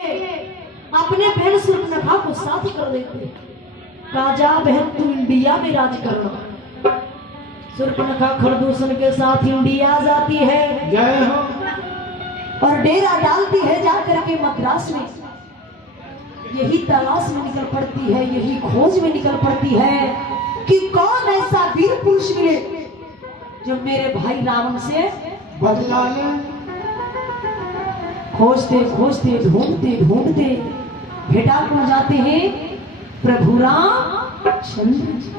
अपने बहन सुर्पनखा को साथ कर देते। राजा बहन तू इंडिया में राज करना। सुर्पनखा खरदूषण के साथ इंडिया जाती है, जय हो, और डेरा डालती है जाकर के मद्रास में। यही तलाश में निकल पड़ती है, यही खोज में निकल पड़ती है कि कौन ऐसा वीर पुरुष मिले जो मेरे भाई रावण से बदला ले। खोजते खोजते ढूंढते ढूंढते भेटा को जाते हैं प्रभु रामचंद्र जी।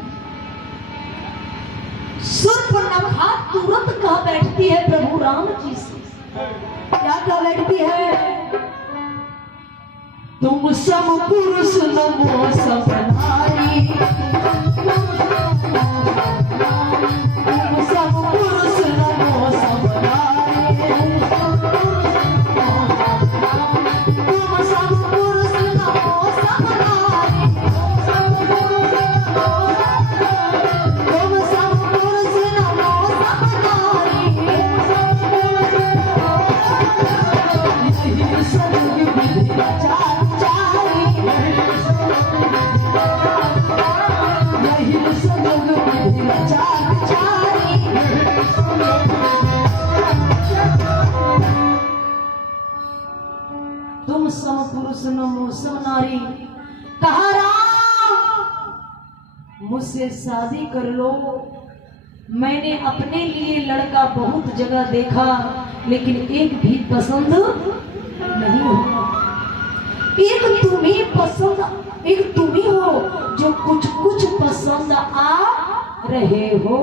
सुर्पनखा तुरंत कह बैठती है प्रभु राम जी से। क्या कह बैठती है? तुम सब पुरुष नमो सब नारी, तुम सब पुरुष नमो सब नारी, तुम सब पुरुष नमो सब नारी, तुम सब पुरुष नमो सब नारी, यही सतयुग विधि रचाई, यही सतयुग विधि रचाई। तुम सम पुरुष नमो सम नारी। कहा राम मुझसे शादी कर लो। मैंने अपने लिए लड़का बहुत जगह देखा लेकिन एक भी पसंद नहीं हुआ। एक तुम ही पसंद, एक तुम ही हो जो कुछ कुछ पसंद आ रहे हो।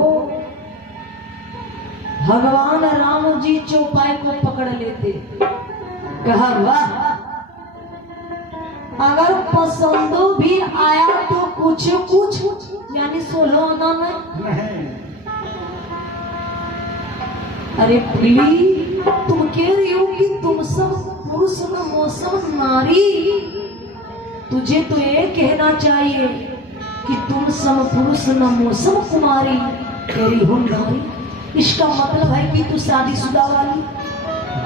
भगवान राम जी चौपाई को पकड़ लेते। कहा वाह, अगर पसंद भी आया तो कुछ कुछ यानी 16 आना नहीं। अरे प्लीज, तुम कह रही हो कि तुम सब पुरुष न मौसम नारी। तुझे तो ये कहना चाहिए कि तुम सब पुरुष न मौसम कुमारी, तेरी हो नारी। इसका मतलब है कि तू शादीशुदा वाली।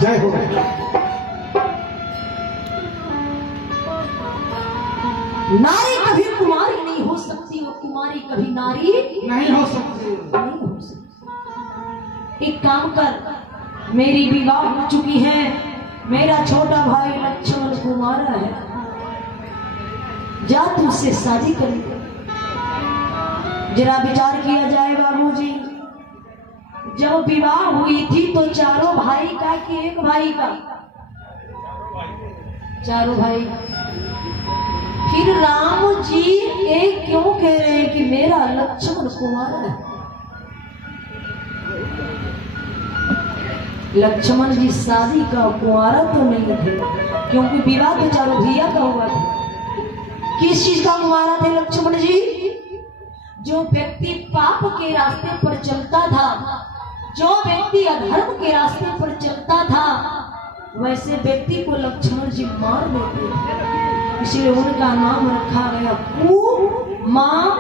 जय हो। नारी कभी कुमारी नहीं हो सकती और कुमारी कभी नारी नहीं हो सकती। नहीं हो सकती। एक काम कर, मेरी विवाह हो चुकी है, मेरा छोटा भाई लक्ष्मण कुमार है, जा तू उससे शादी कर ले। जरा विचार किया जाए बाबूजी, जब विवाह हुई थी तो चारों भाई का कि एक भाई का? चारों भाई। फिर राम जी ये क्यों कह रहे हैं कि मेरा लक्ष्मण कुमार है? लक्ष्मण जी शादी का कुंवारा तो नहीं थे, क्योंकि विवाह तो चारों भैया का हुआ था। किस चीज का कुंवारा थे लक्ष्मण जी? जो व्यक्ति पाप के रास्ते पर चलता था, जो व्यक्ति अधर्म के रास्ते पर चलता था, वैसे व्यक्ति को लक्ष्मण जी मार देते थे। इसलिए उनका नाम रखा गया कुमारा।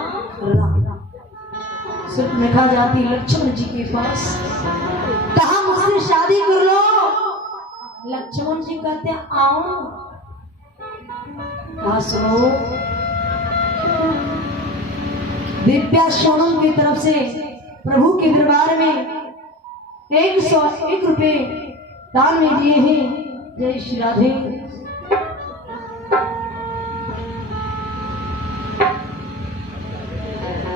सिर्फ लिखा जाती लक्ष्मण जी के पास, कहा मुझसे शादी कर लो। लक्ष्मण जी कहते आओ। कहा सुनो, दिव्या सोनम की तरफ से प्रभु के दरबार में 101 रुपए दान में दिए हैं। जय श्री राधे।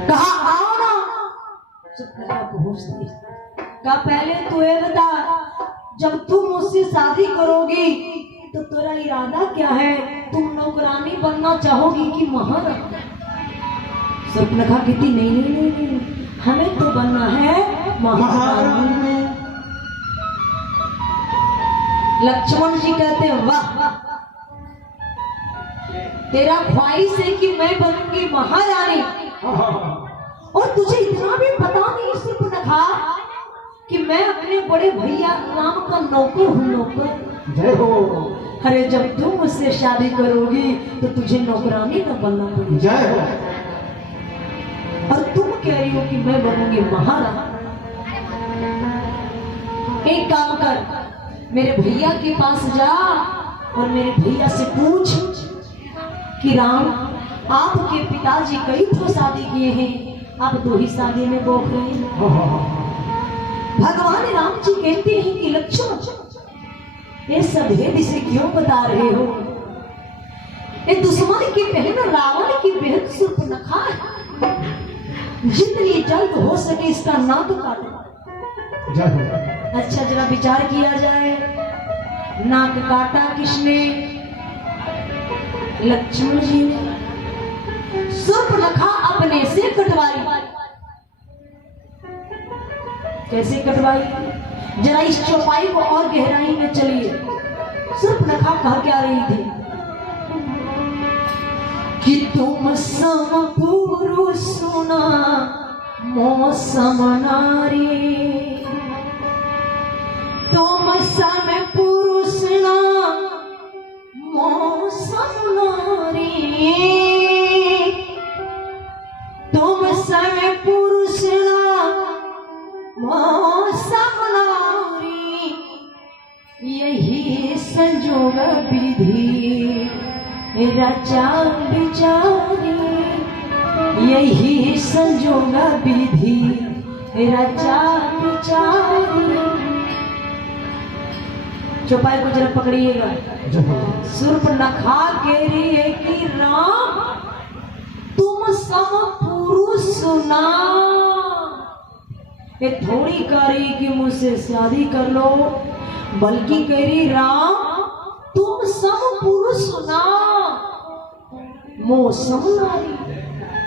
कहा आओ ना। का पहले तू ये बता, जब तुम मुझसे शादी करोगी तो तेरा इरादा क्या है? तुम नौकरानी बनना चाहोगी कि महारानी? सुर्पनखा कहती नहीं नहीं नहीं नहीं, हमें तो बनना है महारानी। लक्ष्मण जी कहते वाह, तेरा ख्वाहिश है कि मैं बनूंगी महारानी, और तुझे इतना भी पता नहीं सुर्पनखा कि मैं अपने बड़े भैया राम का नौकर हूँ। नौकर? जय हो। अरे जब तुम मुझसे शादी करोगी तो तुझे नौकरानी न बनना पड़ेगा। जय हो। और तुम कह रही हो कि मैं बनूंगी महारानी। एक काम कर, मेरे भैया के पास जा और मेरे भैया से पूछ कि राम, आपके पिताजी कई तो शादी किए हैं, आप 2 ही शादी में बोख रहे हैं। भगवान राम जी कहते हैं कि लक्ष्मण, ये सब भेद इसे क्यों बता रहे हो? ये दुश्मन की बहन रावण की बहन शूर्पणखा है, जितनी जल्द हो सके इसका नाक काटो। अच्छा जरा विचार किया जाए, नाक काटा किसने? लक्ष्मण जी ने। शूर्पणखा अपने से कटवाई। कैसे कटवाई? जरा इस चौपाई को और गहराई में चलिए। शूर्पणखा कह क्या रही थी कि तुम सम पुरुष सुना मौसम नारी, तुम सम पुरुष ना मौसम नारी, तुम सम पुरुष ना मौसम नारी, यही संजोग विधि रचा विचारी, यही संजोग विधि रचा विचारी। चौपाई को जरा पकड़िएगा। शूर्पणखा कह रही है कि राम, तुम सम पुरुष सुना, ये थोड़ी कह रही कि मुझसे शादी कर लो, बल्कि कह रही राम, तुम सम पुरुष सुना मौसम नारी।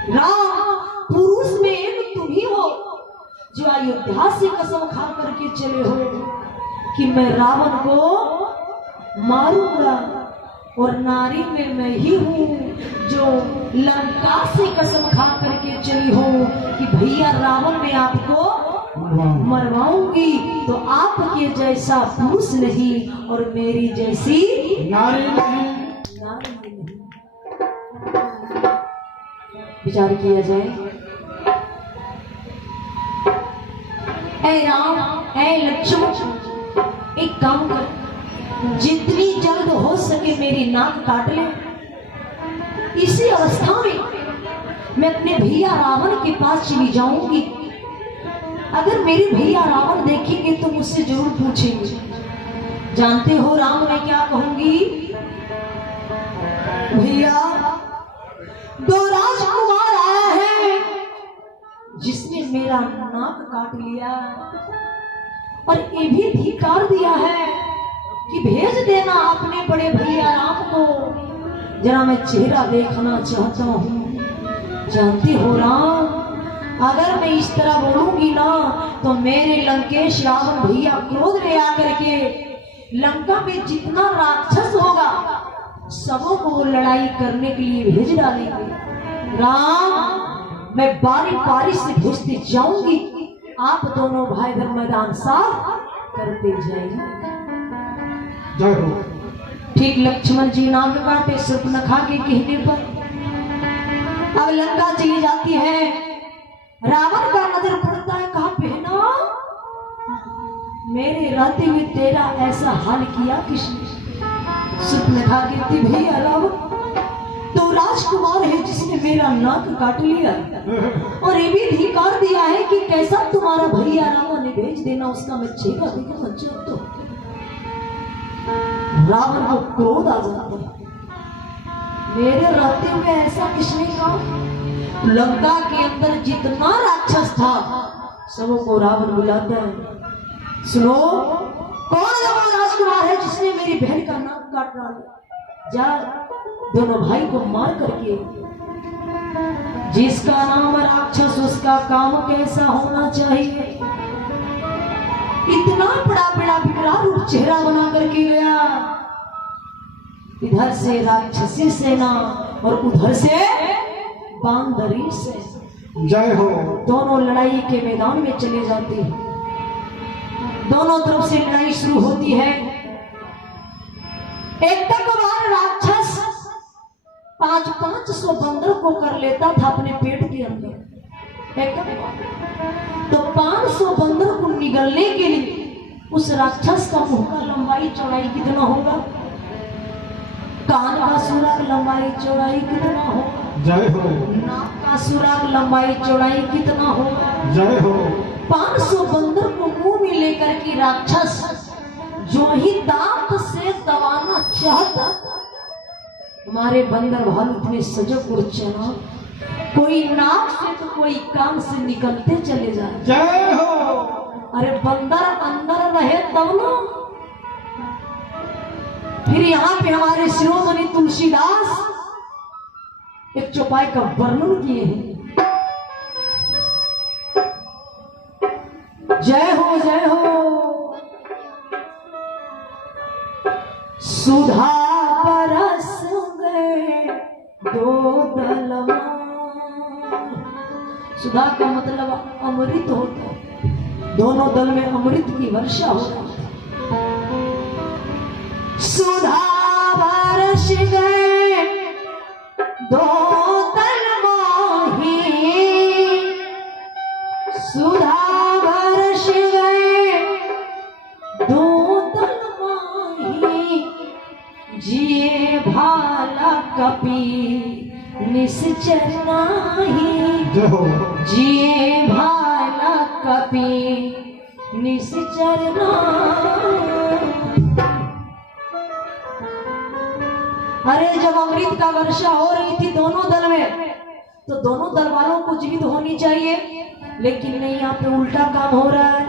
राम, पुरुष में एक तुम ही हो जो अयोध्या से कसम खा करके चले हो कि मैं रावण को मारूंगा, और नारी में मैं ही हूँ जो लंका से कसम खा करके चली हो कि भैया रावण में आपको मरवाऊंगी। तो आपके जैसा पुरुष नहीं और मेरी जैसी नारी नहीं। विचार किया जाए। ऐ राम, ऐ लक्ष्मण, एक काम कर, जितनी जल्द हो सके मेरी नाक काट ले। इसी अवस्था में मैं अपने भैया रावण के पास चली जाऊंगी। अगर मेरे भैया रावण देखेंगे तो मुझसे जरूर पूछेंगे, जानते हो राम मैं क्या कहूंगी? भैया, 2 राजकुमार आया है जिसने मेरा नाक काट लिया, और ये भी धिक्कार दिया है कि भेज देना अपने बड़े भैया राम को, जरा मैं चेहरा देखना चाहता हूँ। जानते हो राम, अगर मैं इस तरह बोलूंगी ना तो मेरे लंकेश रावण भैया क्रोध में आकर के लंका में जितना राक्षस होगा सबों को लड़ाई करने के लिए भेज डालेंगे। राम, मैं बारी बारी से भेजते जाऊंगी, आप दोनों भाई इधर मैदान साफ करते जाएंगे। जय हो। ठीक लक्ष्मण जी नाक काटे शूर्पणखा के कहने पर अब लंका चली जाती है। रावण का नजर पड़ता है, कहा बहना, मेरे रहते हुए तेरा ऐसा हाल किया किसने? शूर्पणखा कहती भैया रावण, तो राजकुमार है जिसने मेरा नाक काट लिया, और ये भी धिक्कार दिया है कि कैसा तुम्हारा भैया रावण ने भेज देना, उसका मैं चेहरा देखना चाहता हूं। रावण को क्रोध आ जाता है, मेरे रहते हुए ऐसा किसने कहा? लंका के अंदर जितना राक्षस था सबों को रावण बुलाता है। सुनो, कौन राजकुमार है जिसने मेरी बहन का नाक काट डाला? जा दोनों भाई को मार करके, जिसका नाम राक्षस उसका काम कैसा होना चाहिए। इतना बड़ा बड़ा बिगड़ा रूप चेहरा बना करके गया, इधर से राक्षसी सेना और उधर से बांदरी सेना। जय हो। दोनों लड़ाई के मैदान में चले जाते हैं, दोनों तरफ से लड़ाई शुरू होती है। एक बार राक्षस 500 बंदर को कर लेता था अपने पेट के अंदर। एक तो 500 बंदर को निगलने के लिए उस राक्षस का मुंह का लंबाई चौड़ाई कितना होगा? कान का सुराग लंबाई चौड़ाई कितना हो, जय हो, नाक का सुराग लंबाई चौड़ाई कितना हो, जय हो, 500 बंदर को मुंह में लेकर के राक्षस जो ही दांत से दबाना चाहता, हमारे बंदर भालू इतने सजग और चना, कोई नाक से तो कोई कान से निकलते चले जाए। जय हो। अरे बंदर अंदर रहे तब ना। फिर यहाँ पे हमारे शिरोमणि तुलसीदास एक चौपाई का वर्णन किए हैं। जय हो जय हो। सुधा बरस गए दो दलमा, सुधा का मतलब अमृत होता है, दोनों दल में अमृत की वर्षा होती है। सुधा बरस गए दो दलमा ही, सुधा बरस गए दो दलमा ही, जिए भाला कपि निश्चर नाही, जय हो, जिए भाला कपि निश्चर नाही। अरे जब अमृत का वर्षा हो रही थी दोनों दल में, तो दोनों दल वालों को जीवित होनी चाहिए, लेकिन नहीं, यहाँ पे उल्टा काम हो रहा है।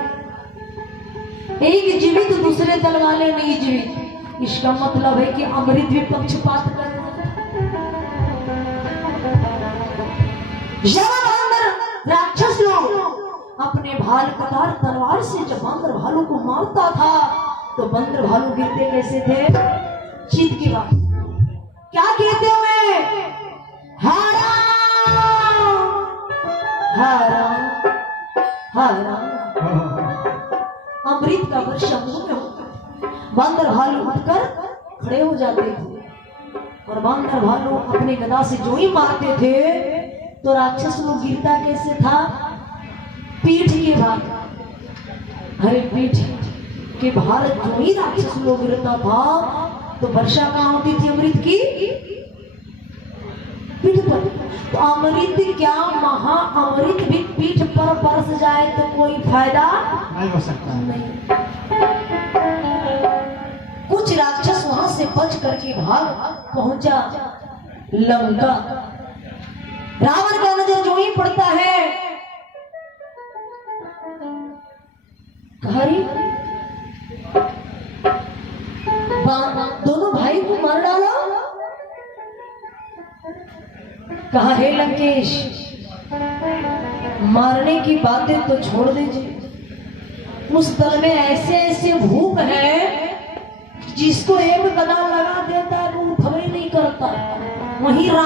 एक जीवित दूसरे दल वाले नहीं जीवित। इसका मतलब है कि अमृत भी पक्षपात कर रहा है। राक्षस लोग अपने भाल कतार तलवार से जब बंदर भालू को मारता था, तो बंदर भालू गिरते कैसे थे? चित की बात क्या कहते हुए? हारा हारा हारा। अमृत का वर्षा मुंह में होता, बंदर भालू उठकर खड़े हो जाते थे, और बंदर भालू अपने गदा से जो ही मारते थे, तो राक्षस लोग गिरता कैसे था? पीठ के भाग। अरे पीठ के भार जो ही राक्षस लोग गिरता था, तो वर्षा कहाँ होती थी अमृत की? पीठ पर। तो अमृत क्या महा अमृत भी पीठ पर बरस जाए तो कोई फायदा नहीं हो सकता। नहीं। कुछ राक्षस वहां से बच करके भाग पहुंचा लंका। रावण का नजर जो ही पड़ता है, दोनों भाई को मार डाला। कहा, हे लंकेश, मारने की बातें तो छोड़ दीजिए, उस दल में ऐसे ऐसे भूत हैं जिसको एक गदा लगा देता है वो उठवे नहीं करता। वहीं